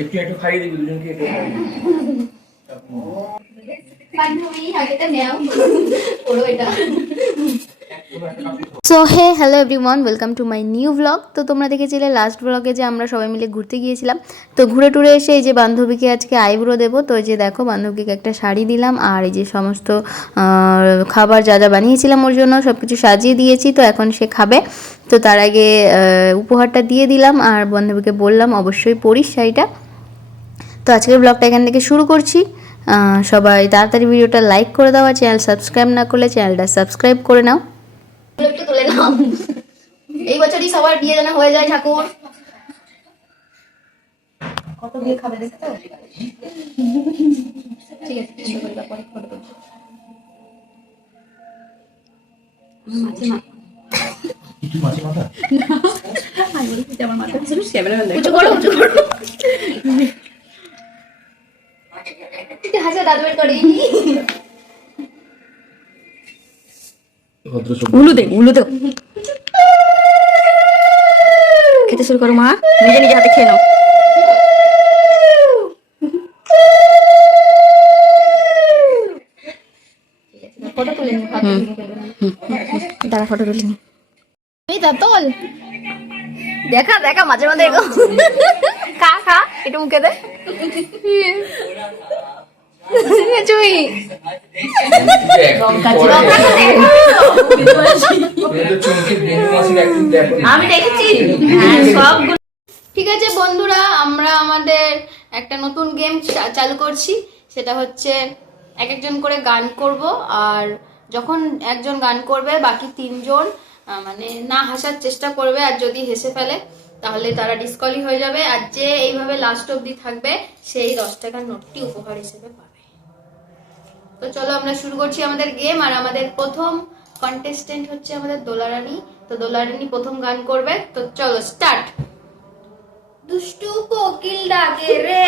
একটু একটু খাইয়ে দিবি, দুজনকে একটু so hey hello everyone welcome to my new blog তো তোমরা দেখেছিলে লাস্ট ব্লগে যে আমরা সবাই মিলে ঘুরতে গিয়েছিলাম। তো ঘুরে টুরে এসে এই যে বান্ধবীকে আজকে আইব্রো দেবো, তো এই যে দেখো বান্ধবীকে একটা শাড়ি দিলাম আর এই যে সমস্ত খাবার যা যা বানিয়েছিলাম ওর জন্য সব কিছু সাজিয়ে দিয়েছি, তো এখন সে খাবে। তো তার আগে উপহারটা দিয়ে দিলাম আর বান্ধবীকে বললাম অবশ্যই পরিস শাড়িটা। তো আজকের ব্লগটা এখান থেকে শুরু করছি। সবাই তাড়াতাড়ি ভিডিওটা লাইক করে দাও আর চ্যানেল সাবস্ক্রাইব না করলে চ্যানেলটা সাবস্ক্রাইব করে নাও। একটু তুলে নাও। এই বছরই সবার বিয়ে যেন হয়ে যায় ঠাকুর। কত বিয়ে খাবে দেখতে ঠিক আছে। কিছু বলবা পরে তুলবো। মাঝে একটু মাছে মাথা উঁচু করো উঁচু করো বের করে। খেতে শুরু করো মা। নিজে নিজে হাতে খেয়ে নাও। ফটো তুলে নি হাত দাঁড়া ফটো তুলে এই তা তোল দেখা দেখা মাঝে মাঝে এগো। খা খা একটু মুখে দে। দেখেছি। ঠিক আছে বন্ধুরা, আমরা আমাদের একটা নতুন গেম চালু করছি। সেটা হচ্ছে এক একজন করে গান করব, আর যখন একজন গান করবে, বাকি তিনজন মানে না হাসার চেষ্টা করবে, আর যদি হেসে ফেলে, তাহলে তারা ডিসকলি হয়ে যাবে। আর যে এইভাবে লাস্ট অবধি থাকবে, সেই দশ টাকার নোটটি উপহার হিসেবে পাবে। তো চলো আমরা শুরু করছি আমাদের গেম আর আমাদের প্রথম কন্টেস্টেন্ট হচ্ছে আমাদের দোলারানী। তো দোলারানী প্রথম গান করবে। তো চলো স্টার্ট দুষ্টু কোকিল ডাকে রে।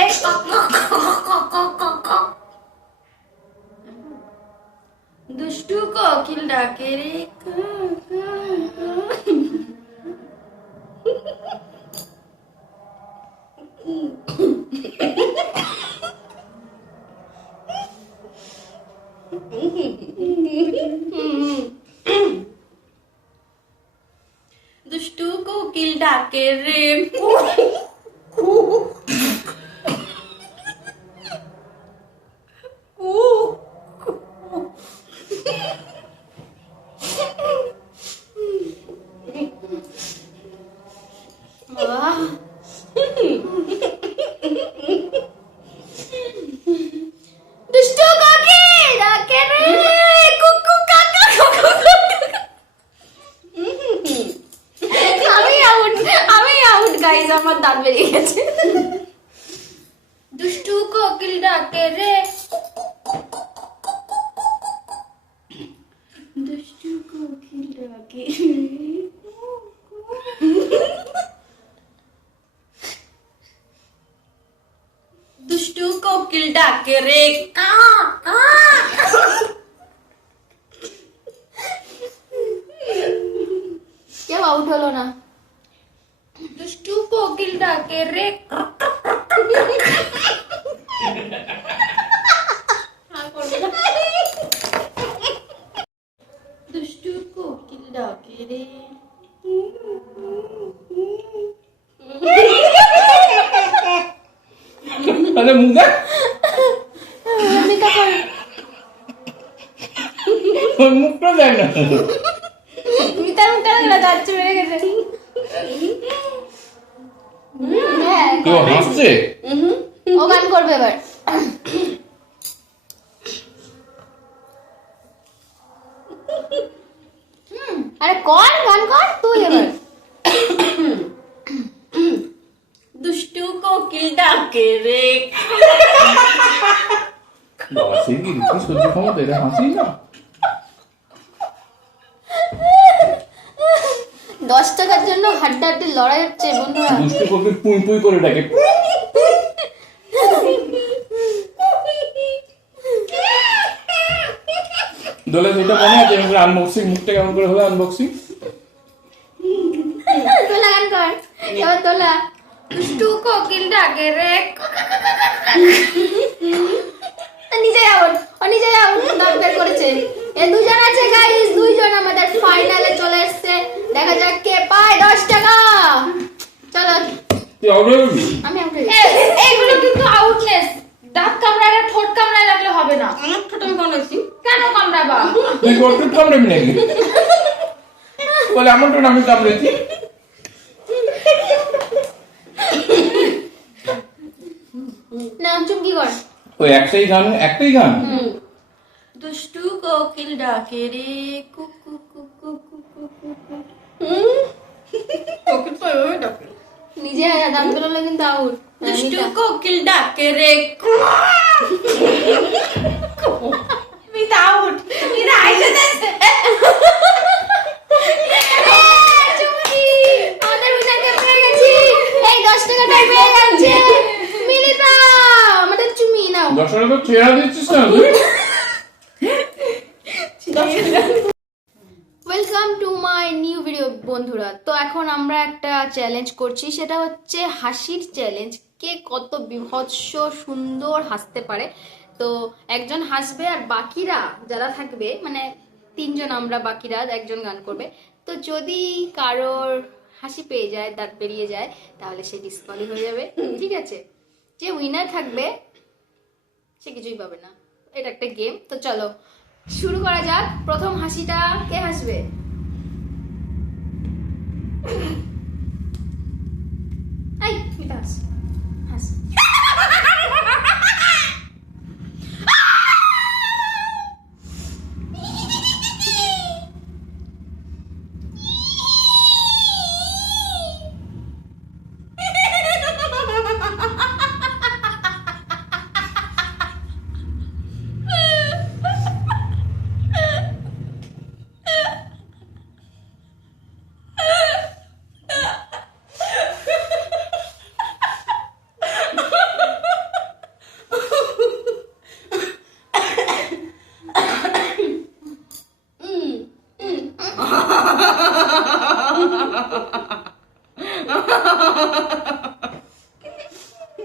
দুষ্টু কোকিল ডাকে রে। কোকিল ডাকে রে বাহ। দুষ্টু কোকিল ডাকে রে কুকু কাকা কুকু কাকা। আমি আউট আমি আউট গাইজ আমার দাঁত বেরিয়ে গেছে দুষ্টু কোকিল ডাকে রে দুষ্টু কোকিল ডাকে দুষ্টু কোকিল ডাকে রে কা কা কেউ আউট হলো না দুষ্টু কোকিল ডাকে রে আর করবে না। দুষ্টু কোকিল ডাকে রে আরে মুখে ভূমিকা কর ওর মুখটা দেখ না তুমি তার মুখটা যাচ্ছে বেড়ে গেছে কেউ হাসছে ও গান করবে এবার। আরে কর গান কর তুই এবার। দুষ্টু কোকিল ডাকে রে। বাবা সেই কি সহ্য ক্ষমতা এটা হাসি না। দশ টাকার জন্য হাড্ডা হাড্ডি লড়াই হচ্ছে বন্ধুরা। দুষ্টু পুই পুই করে ডাকে। দোলে মনে আছে আনবক্সিং মুখটা কেমন করে হলো আনবক্সিং তোলা গান কর। এবার তোলা। দুষ্টু কোকিল ডাকে রে। নিজে আউট নিজে আউট বের করেছে। এ দুজন আছে গাইস দুইজন আমাদের ফাইনালে চলে এসেছে। দেখা যাক কে পায় দশ টাকা। চলো। তুই আউট হয়ে আমি আউট এইগুলো কিন্তু আউটলেস দাঁত কামড়ায় ঠোঁট কামড়ায় লাগলে হবে না। আমার ছোট আমি কামড়াইছি কেন কামড়াবা? তুই কোটুট কামড়াবি নাকি? বলে আমার তো আমি কামড়েছি না চুমকি কর? ওই একটাই গান একটাই গান? দুষ্টু কোকিল ডাকে রে কুকু কুকু কুকু কুকু কোকিল তো এভাবে ডাকে। নিজে দাঁত বেরোলে কিন্তু আউট। দুষ্টু কোকিল ডাকে রে আউট। দশ টাকা তো ছেড়া দিচ্ছিস না তুই welcome to my new video বন্ধুরা, তো এখন আমরা একটা চ্যালেঞ্জ করছি। সেটা হচ্ছে হাসির চ্যালেঞ্জ কে কত বিভৎস, সুন্দর হাসতে পারে। তো একজন হাসবে আর বাকিরা যারা থাকবে মানে তিনজন আমরা, বাকিরা একজন গান করবে। তো যদি কারোর হাসি পেয়ে যায় দাঁত বেরিয়ে যায়, তাহলে সে ডিসকোয়ালি হয়ে যাবে। ঠিক আছে? যে উইনার থাকবে, সে কিছুই পাবে না। এটা একটা গেম তো চলো, শুরু করা যাক। প্রথম হাসিটা কে হাসবে? এই মিতা হাস হাস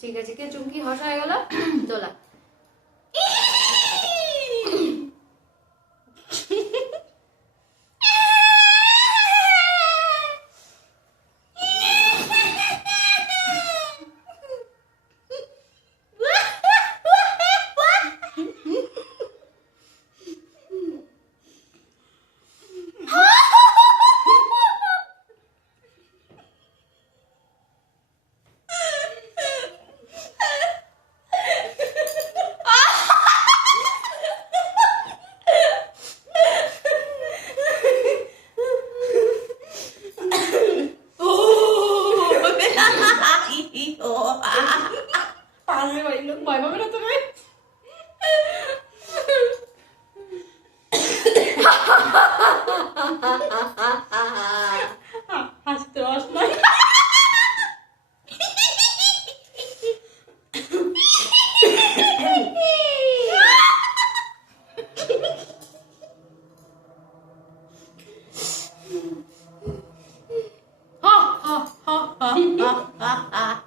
ঠিক আছে কে চুমকি হস হয়ে গেল? দোলা। Haştı hoşlar. ha ha ha ha ha ha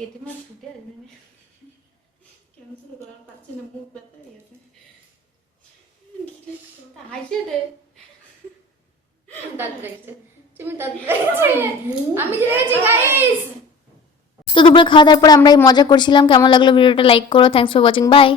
জেঠিমা ছুটে আসবে না। ক্যান্সেল করার পারছি না মুখ ব্যথা হয়ে গেছে তা হাসে দে দাঁত লাগছে তুমি দাঁত লেগেছে আমি যে গাইস তো দুপুরে খাওয়া দাওয়ার পরে আমরা এই মজা করছিলাম। কেমন লাগল ভিডিওটা লাইক করো। Thanks for watching by